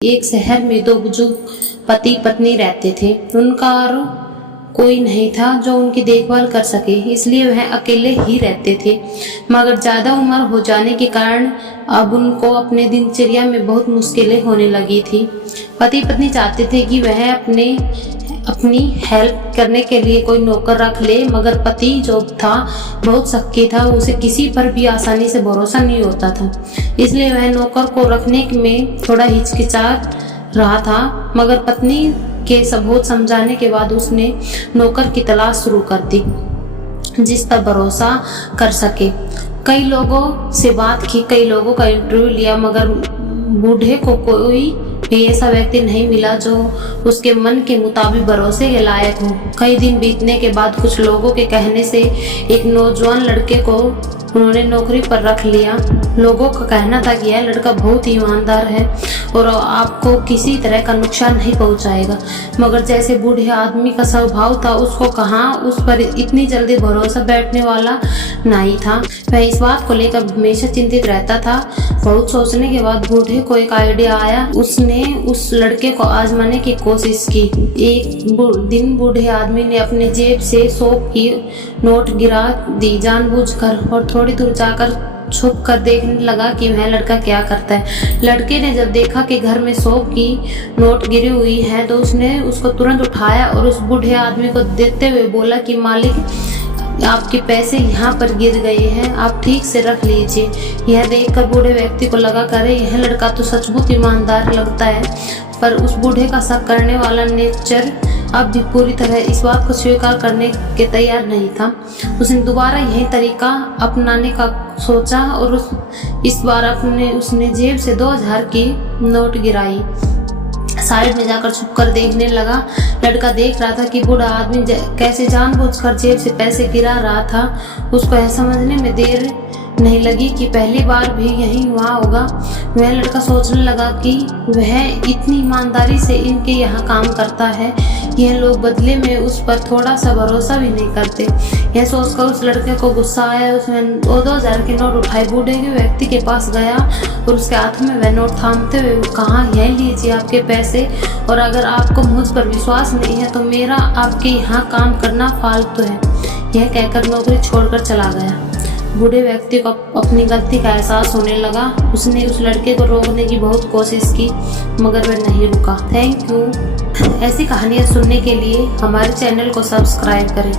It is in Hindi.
एक शहर में दो बुजुर्ग पति पत्नी रहते थे। उनका और कोई नहीं था जो उनकी देखभाल कर सके, इसलिए वह अकेले ही रहते थे। मगर ज़्यादा उम्र हो जाने के कारण अब उनको अपने दिनचर्या में बहुत मुश्किलें होने लगी थी। पति पत्नी चाहते थे कि वह अपनी हेल्प करने के लिए कोई नौकर रख ले, मगर पति जो था बहुत शक्की था, उसे किसी पर भी आसानी से भरोसा नहीं होता था। इसलिए वह नौकर को रखने में थोड़ा हिचकिचा रहा था। मगर पत्नी के बहुत समझाने के बाद उसने नौकर की तलाश शुरू कर दी जिस पर भरोसा कर सके। कई लोगों से बात की, कई लोगों का इंटरव्यू लिया, मगर बूढ़े को कोई भी ऐसा व्यक्ति नहीं मिला जो उसके मन के मुताबिक भरोसे के लायक हो। कई दिन बीतने के बाद कुछ लोगों के कहने से एक नौजवान लड़के को उन्होंने नौकरी पर रख लिया। लोगों का कहना था कि यह लड़का बहुत ईमानदार है और आपको किसी तरह का नुकसान नहीं पहुंचाएगा। मगर जैसे बूढ़े आदमी का स्वभाव था, उसको कहाँ उस पर इतनी जल्दी भरोसा बैठने वाला नहीं था। वह इस बात को लेकर हमेशा चिंतित रहता था। बहुत सोचने के बाद बूढ़े को एक आइडिया आया। उसने उस लड़के को आजमाने की कोशिश की। एक दिन बूढ़े आदमी ने अपने जेब से 100 की नोट गिरा दी जानबूझकर और थोड़ी दूर जाकर छुप कर देखने लगा कि वह लड़का क्या करता है। लड़के ने जब देखा कि घर में 100 की नोट गिरी हुई है तो उसने उसको तुरंत उठाया और उस बूढ़े आदमी को देते हुए बोला कि मालिक, आपके पैसे यहाँ पर गिर गए हैं, आप ठीक से रख लीजिए। यह देखकर बूढ़े व्यक्ति को लगा करे यह लड़का तो सचमुच ईमानदार लगता है, पर उस बूढ़े का शक करने वाला नेचर अब भी पूरी तरह इस बात को स्वीकार करने के तैयार नहीं था। उसने दोबारा यही तरीका अपनाने का सोचा और इस बार उसने जेब से 2000 की नोट गिराई। साइड में जाकर छुपकर देखने लगा। लड़का देख रहा था कि बूढ़ा आदमी कैसे जानबूझकर जेब से पैसे गिरा रहा था। उसको यह समझने में देर नहीं लगी कि पहली बार भी यही हुआ होगा। वह लड़का सोचने लगा कि वह इतनी ईमानदारी से इनके यहाँ काम करता है, यह लोग बदले में उस पर थोड़ा सा भरोसा भी नहीं करते। यह सोचकर उस लड़के को गुस्सा आया। उसने 2000 की नोट उठाई, बूढ़े के व्यक्ति के पास गया और उसके हाथ में वह नोट थामते हुए कहा, यह लीजिए आपके पैसे, और अगर आपको मुझ पर विश्वास नहीं है तो मेरा आपके यहाँ काम करना फालतू है। यह कहकर नौकरी छोड़कर चला गया। बूढ़े व्यक्ति को अपनी गलती का एहसास होने लगा। उसने उस लड़के को रोकने की बहुत कोशिश की, मगर वह नहीं रुका। Thank you. ऐसी कहानियाँ सुनने के लिए हमारे चैनल को सब्सक्राइब करें।